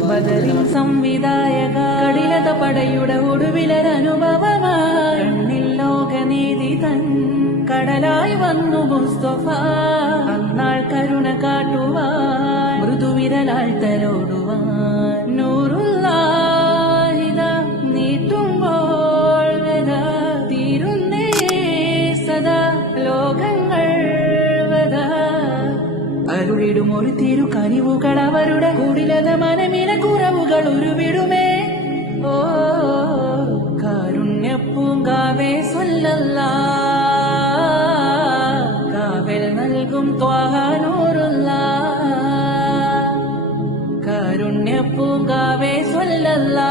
ബദറിൻ സംവിധായക കഠിനത പടയുടെ ഒടുവിലൊരനുഭവമായി കണ്ണിൽ ലോകനീതി തൻ കടലായി വന്നു മുസ്തഫ അന്നാൾ കരുണ കാട്ടുവാൻ മൃദുവിരലാൽ തലോടുവാൻ നൂറുല്ലാഹിദ നീട്ടുമ്പോൾ വര തീരുന്നേ സദാ ലോകങ്ങൾ വര അരുളിടും ഒരു തിരു കനിവുകൾ അവരുടെ കുടിലത മനമില കുറവുകൾ ഉരുവിടുമേ ഓ കാരുണ്യപ്പൂങ്കാവേ സ്വല്ലല്ലാ കാവൽ നൽകും ത്വാഹ നൂറുല്ലാ കാരുണ്യപ്പൂങ്കാവേ സ്വല്ലല്ലാ